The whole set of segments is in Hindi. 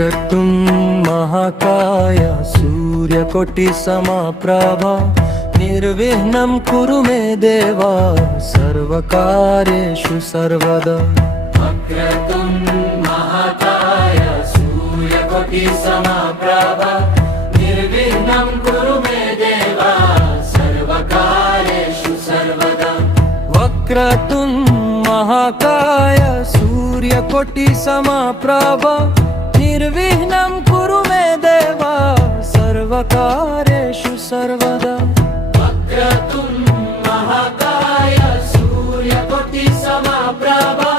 वक्रतुंड महाकाय सूर्यकोटि समप्रभा निर्विघ्नं कुरु मे देव सर्वकार्येषु सर्वदा। वक्रतुंड महाकाय सूर्यकोटि समप्रभा निर्विघ्नं कुरु मे देव सर्वकार्येषु सर्वदा। वक्रतुंड महाकाय सूर्यकोटि समप्रभा निर्विघ्नं कुरु मे देव सर्वकार्येषु सर्वदा। वक्रतुंड महाकाय सूर्यकोटि समप्रभा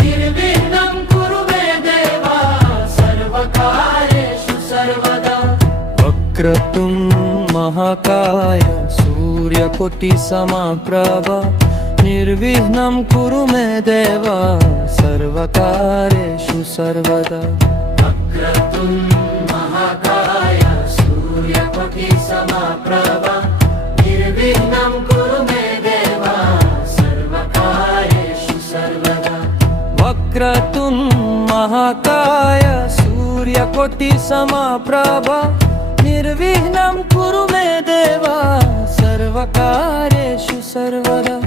निर्विघ्नं कुरु मे देव सर्वकार्येषु सर्वदा। वक्रतुंड महाकाय सूर्यकोटि समप्रभा निर्विघ्नं कुरु मे देव सर्वकार्येषु सर्वदा। वक्रतुंड महाकाय सूर्यकोटि समप्रभा निर्विघ्नं कुरु मे देव सर्वकार्येषु सर्वदा। वक्रतुंड महाकाय सूर्यकोटि समप्रभा निर्विघ्नं कुरु मे देव सर्वकार्येषु सर्वदा।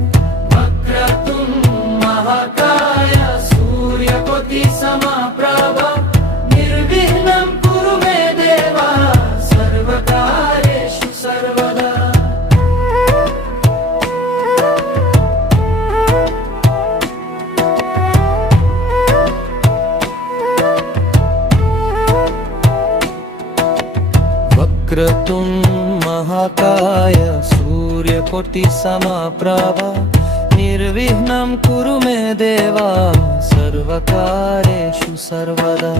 वक्रतुंड महाकाय सूर्यकोटि समप्रभा निर्विघ्नं कुरु मे देव सर्वकार्येषु सर्वदा। वक्रतुंड महाकाय सूर्यकोटि समप्रभा निर्विघ्नं कुरु मे देव सर्वकार्येषु सर्वदा।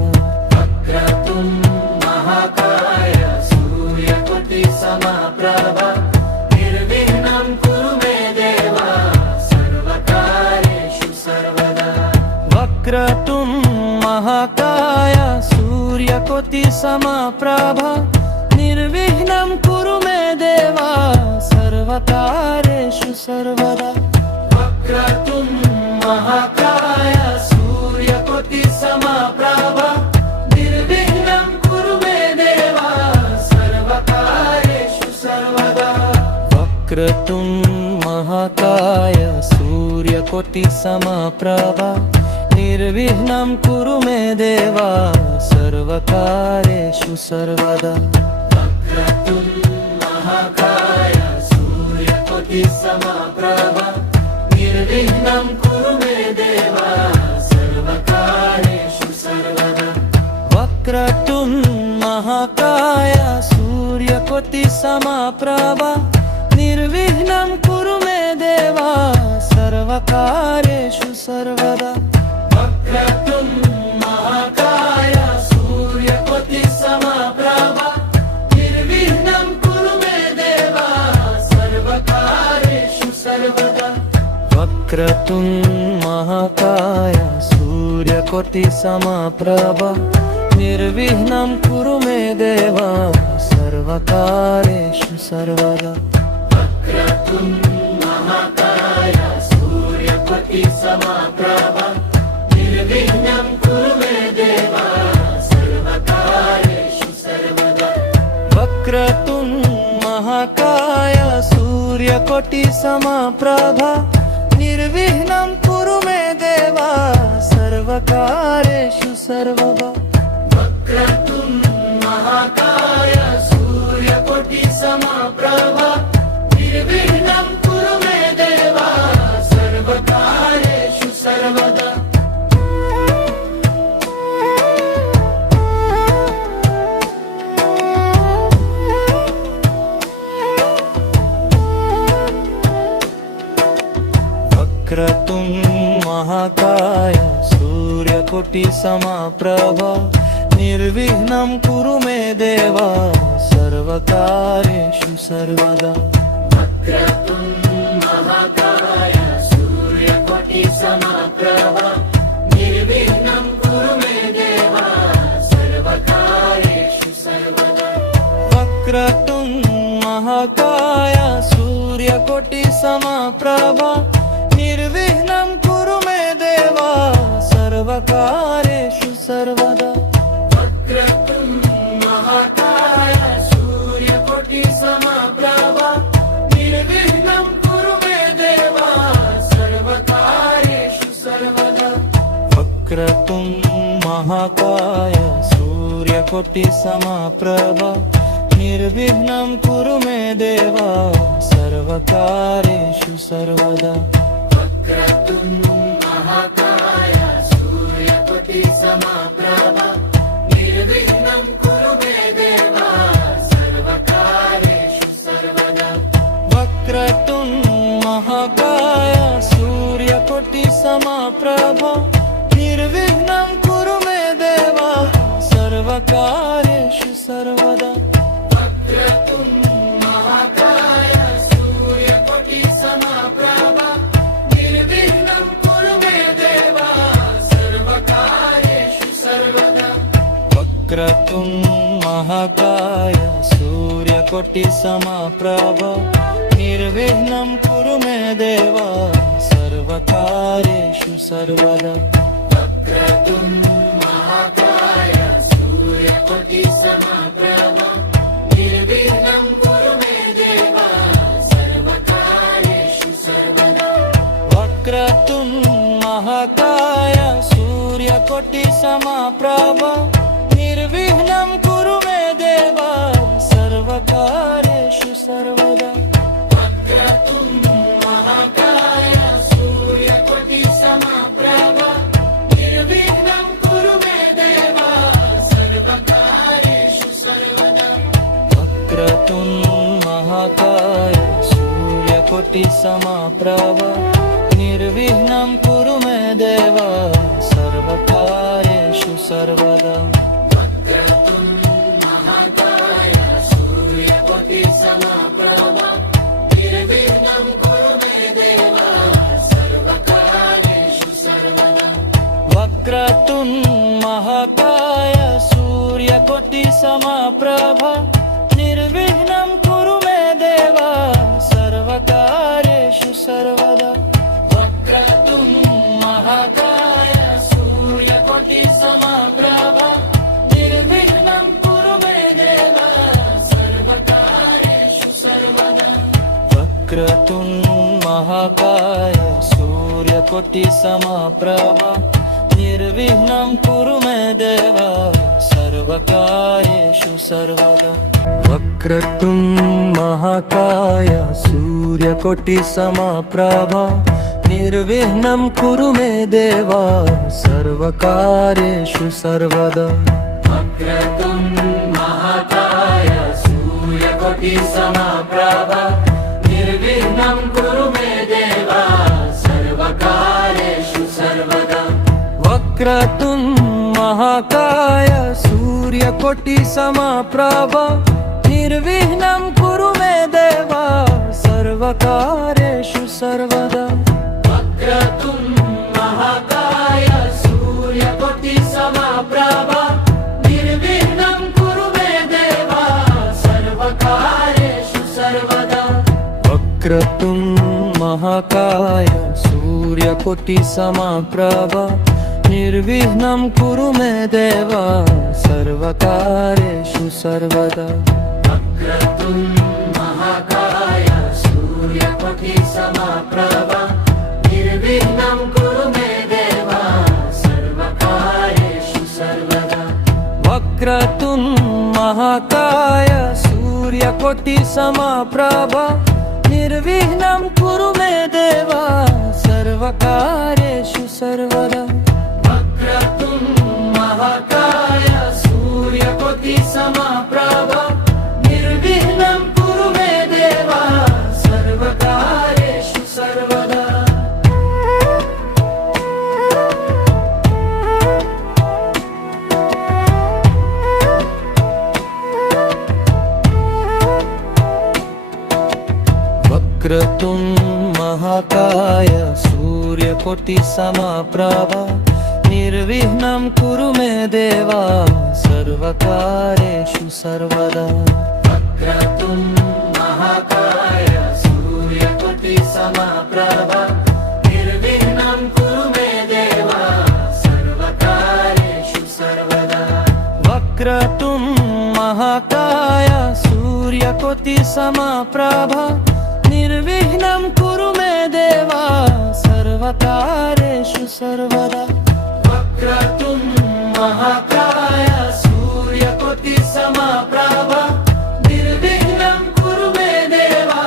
वक्रतुंड महाकाय सूर्यकोटि समप्रभा निर्विघ्नं कुरु मे देव सर्वकार्येषु सर्वदा। वक्रतुंड महाकाय सूर्यकोटि समप्रभा निर्विघ्नं कुरु मे देव सर्वकार्येषु सर्वदा। वक्रतुंड महाकाय सूर्यकोटि समप्रभा निर्विघ्नं कुरु मे देव सर्वकार्येषु सर्वदा। वक्रतुंड महाकाय सूर्यकोटि समप्रभा निर्विघ्नं कुरु मे देव सर्वकार्येषु सर्वदा। वक्रतुंड महाकाय सूर्यकोटि समप्रभा निर्विघ्नं कुरु मे देव सर्वकार्येषु सर्वदा। वक्रतुंड महाकाय सूर्यकोटि समप्रभा निर्विघ्नं कुरु मे देव सर्वकार्येषु सर्वदा। वक्रतुंड महाकाय सूर्यकोटि समप्रभा निर्विघ्नं कुरु मे देव सर्वकार्येषु सर्वदा। वक्रतुंड महाकाय सूर्यकोटि समप्रभा निर्विघ्नं कुरु मे देव सर्वकार्येषु सर्वदा। वक्रतुंड महाकाय सूर्यकोटि समप्रभा निर्विघ्नं कुरु मे देव सर्वकार्येषु सर्वदा। वक्रतुंड महाकाय सूर्यकोटि समप्रभा निर्विघ्नं कुरु मे देव सर्वकार्येषु सर्वदा। वक्रतुंड महाकाय सूर्यकोटि समप्रभा निर्विघ्नं कुरु मे देव सर्वकार्येषु सर्वदा। वक्रतुंड महाकाय सूर्यकोटि समप्रभा निर्विघ्नं कुरु मे देव सर्वकार्येषु सर्वदा। वक्रतुंड महाकाय सूर्यकोटि समप्रभा निर्विघ्नं कुरु मे देव सर्वकार्येषु सर्वदा। वक्रतुंड महाकाय सूर्यकोटि समप्रभा निर्विघ्नं कुरु मे देव सर्वकार्येषु सर्वदा। समप्रभा निर्विघ्नं कुरु मे देवा सर्वकार्येषु सर्वदा वक्रतुंड महाकाय सूर्यकोटि समप्रभा निर्विघ्नं कुरु मे देवा सर्वकार्येषु सर्वदा वक्रतुंड महाकाय सूर्यकोटि समप्रभा निर्विघ्नं कुरु मे देवा सर्वकार्येषु सर्वदा वक्रतुंड महाकाय सूर्यकोटि समप्रभा निर्विघ्नं कुरु मे देवा सर्वकार्येषु सर्वदा वक्रतुंड महाकाय सूर्यकोटि समप्रभा निर्विघ्नं कुरु मे देवा सर्वकार्येषु सर्वदा वक्रतुंड महाकाय सूर्यकोटि समप्रभा निर्विघ्नं कुरु मे देवा सर्वकार्येषु सर्वदा वक्रतुंड महाकाय सूर्यकोटि समप्रभा निर्विघ्नं कुरु मे देवा सर्वकार्येषु सर्वदा वक्रतुंड महाकाय सूर्यकोटि समप्रभा निर्विघ्नं कुरु मे देवा सर्वकार्येषु सर्वदा वक्रतुंड महाकाय सूर्यकोटि समप्रभा निर्विघ्नं कुरु मे देवा सर्वकार्येषु सर्वदा वक्रतुंड महाकाय सूर्यकोटि समप्रभा निर्विघ्नं कुरु मे देवा सर्वकार्येषु सर्वदा वक्रतुंड महाकाय सूर्यकोटि समप्रभा निर्विघ्नं कुरु मे देवा सर्वकार्येषु सर्वदा वक्रतुंड महाकाय सूर्यकोटि समप्रभा निर्विघ्नं कुरु मे देवा सर्वकार्येषु सर्वदा वक्रतुंड महाकाय सूर्यकोटि समप्रभा निर्विघ्नं कुरु मे देवा सर्वकार्येषु सर्वदा वक्रतुंड महाकाय सूर्यकोटि समप्रभा निर्विघ्नं कुरु मे देवा सर्वकार्येषु सर्वदा वक्रतुंड महाकाय सूर्यकोटि समप्रभा निर्विघ्नं कुरु मे देवा सर्वकार्येषु सर्वदा वक्रतुंड महाकाय सूर्यकोटि समप्रभा निर्विघ्नं कुरु मे देवा सर्वकार्येषु सर्वदा वक्रतुंड महाकाय सूर्यकोटि समप्रभा निर्विघ्नं कुरु मे देवा सर्वकार्येषु सर्वदा वक्रतुंड महाकाय सूर्यकोटि समप्रभा निर्विघ्नं कुरु मे देवा सर्वकार्येषु सर्वदा वक्रतुंड महाकाय सूर्यकोटि समप्रभा निर्विघ्नं कुरु मे देवा सर्वकार्येषु सर्वदा वक्रतुंड महाकाय सूर्यकोटि समप्रभा निर्विघ्नं कुरु मे देवा सर्वकार्येषु सर्वदा वक्रतुंड महाकाय सूर्यकोटि समप्रभा निर्विघ्नं कुरु मे देवा सर्वकार्येषु सर्वदा वक्रतुंड महाकाय सूर्यकोटि समप्रभा निर्विघ्नं कुरु मे देवा सर्वकार्येषु सर्वदा वक्रतुंड महाकाय सूर्यकोटि समप्रभा निर्विघ्नं कुरु मे देवा सर्वकार्येषु सर्वदा वक्रतुंड महाकाय सूर्यकोटि समप्रभा निर्विघ्नं कुरु मे देवा सर्वकार्येषु सर्वदा वक्रतुंड महाकाय सूर्यकोटि सूर्यकोटि समप्रभा निर्विघ्नं कुरु मे देवा सर्वकार्येषु सर्वदा वक्रतुण्ड महाकाय सूर्यकोटि समप्रभा निर्विघ्नं कुरु मे देवा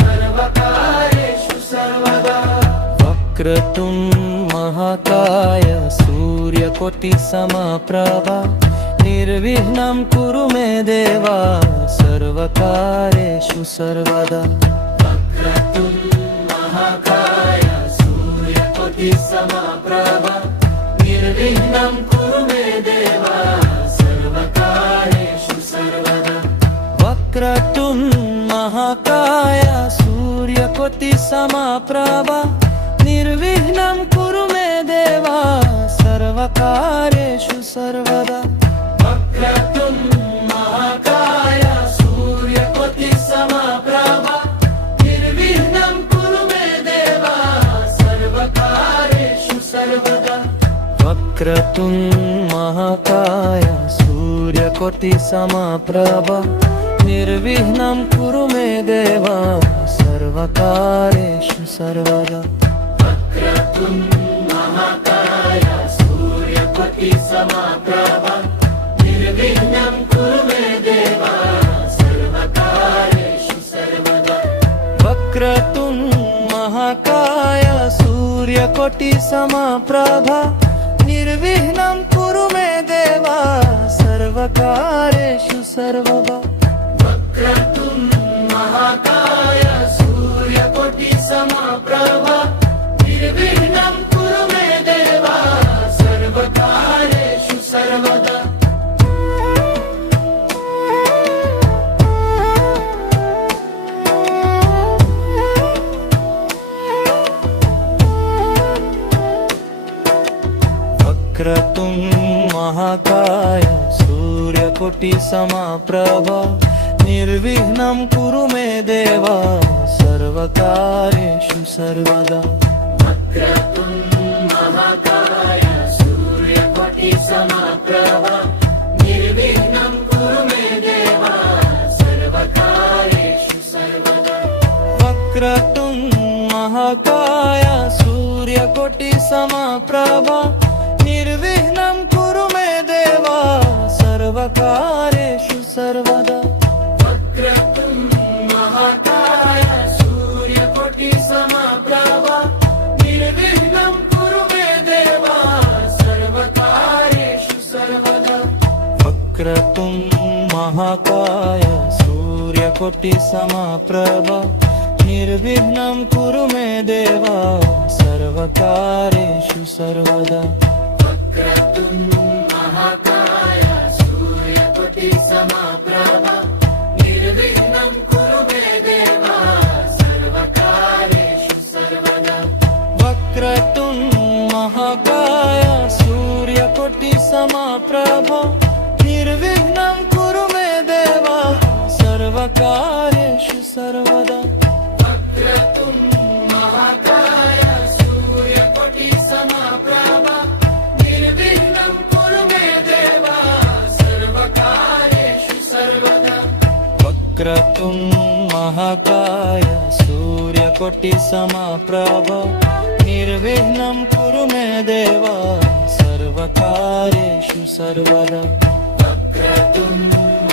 सर्वकार्येषु सर्वदा वक्रतुण्ड महाकाय सूर्यकोटि समप्रभा निर्विघ्नं कुरु मे देवा सर्वकार्येषु सर्वदा वक्रतुण्ड महाकाय सूर्यकोटि समप्रभा निर्विघ्नं कुरु मे देवा सर्वकार्येषु सर्वदा वक्रतुण्ड महाकाय सूर्यकोटि समप्रभा निर्विघ्नं कुरु मे देवा सर्वकार्येषु सर्वदा वक्रतुण्ड महाकाय सूर्यकोटि समप्रभा निर्विघ्नं कुरु मे देवा सर्वकार्येषु सर्वदा वक्रतुण्ड महाकाय सूर्यकोटि समप्रभा निर्विघ्नं कुरु मे देवा सर्वकार्येषु सर्वदा वक्रतुण्ड महाकाय सूर्यकोटि समप्रभा निर्विघ्नं कुरु मे देवा सर्वकार्येषु सर्वदा वक्रतुण्ड महाकाय सूर्यकोटि समप्रभा निर्विघ्नं कुरु मे देवा सर्वकार्येषु सर्वदा वक्रतुण्ड महाकाय सूर्यकोटि समप्रभा निर्विघ्नं कुरु मे देवा सर्वकार्येषु सर्वदा वक्रतुण्ड महाकाय सूर्यकोटि समप्रभा निर्विघ्नं कुरु मे देवा सर्वकार्येषु सर्वदा वक्रतुण्ड महाकाय सूर्यकोटि समप्रभा निर्विघ्नं कुरु मे देवा सर्वकार्येषु सर्वदा वक्रतुण्ड महाकाय सूर्यकोटि समप्रभा निर्विघ्नं कुरु मे देवा सर्वकार्येषु सर्वदा वक्रतुण्ड महाकाय सूर्यकोटि समप्रभा निर्विघ्नं कुरु मे देवा सर्वकार्येषु सर्वदा वक्रतुण्ड महाकाय सूर्यकोटि समप्रभा निर्विघ्नं कुरु मे देवा सर्वकार्येषु सर्वदा वक्रतुण्ड महाकाय सूर्यकोटि समप्रभा निर्विघ्नं कुरु मे देवा सर्वकार्येषु सर्वदा वक्रतुण्ड महाकाय सूर्यकोटि समप्रभा निर्विघ्नं कुरु मे देवा सर्वकार्येषु सर्वदा वक्रतुण्ड महाकाय सूर्यकोटि समप्रभा निर्विघ्नं कुरु मे देवा सर्वकार्येषु सर्वदा वक्रतुण्ड महाकाय सूर्यकोटि समप्रभा निर्विघ्नं कुरु मे देवा सर्वकार्येषु सर्वदा वक्रतुण्ड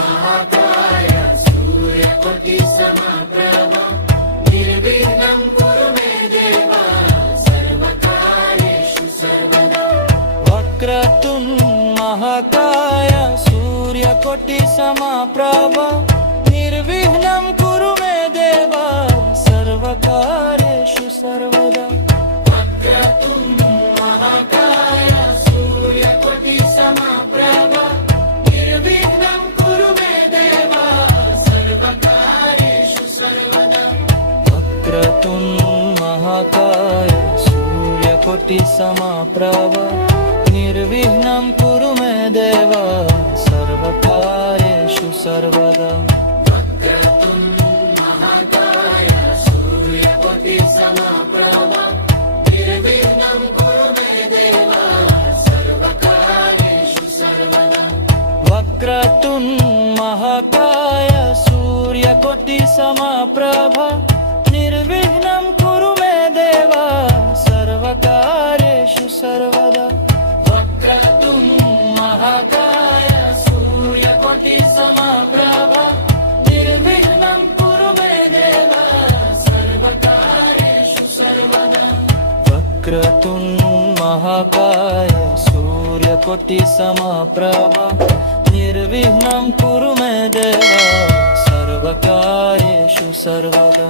महाकाय सूर्यकोटि समप्रभा निर्विघ्नं कुरु मे देवा सर्वकार्येषु सर्वदा वक्रतुण्ड महाकाय सूर्यकोटि समप्रभा निर्विघ्नं कुरु मे देवा सर्वकार्येषु सर्वदा वक्रतुण्ड महाकाय सूर्यकोटि समप्रभा निर्विघ्नं कुरु मे देवा सर्वकार्येषु सर्वदा वक्रतुण्ड महाकाय सूर्यकोटि समप्रभा निर्विघ्नं कुरु मे देवा सर्वकार्येषु सर्वदा वक्रतुण्ड महाकाय सूर्यकोटि समप्रभा निर्विघ्नं कुरु मे देवा सर्वकार्येषु सर्वदा वक्रतुण्ड महाकाय सूर्यकोटि सूर्यकोटिसमप्रभ निर्विघ्नं कुरु मे देव सर्वकार्येषु सर्वदा वक्रतुण्ड महाकाय सूर्यकोटिसमप्रभ निर्विघ्नं कुरु मे देव सर्वकार्येषु सर्वदा वक्रतुण्ड महाकाय सूर्यकोटिसमप्रभ निर्विघ्नं कुरु मे देव सर्वकार्येषु सर्वदा।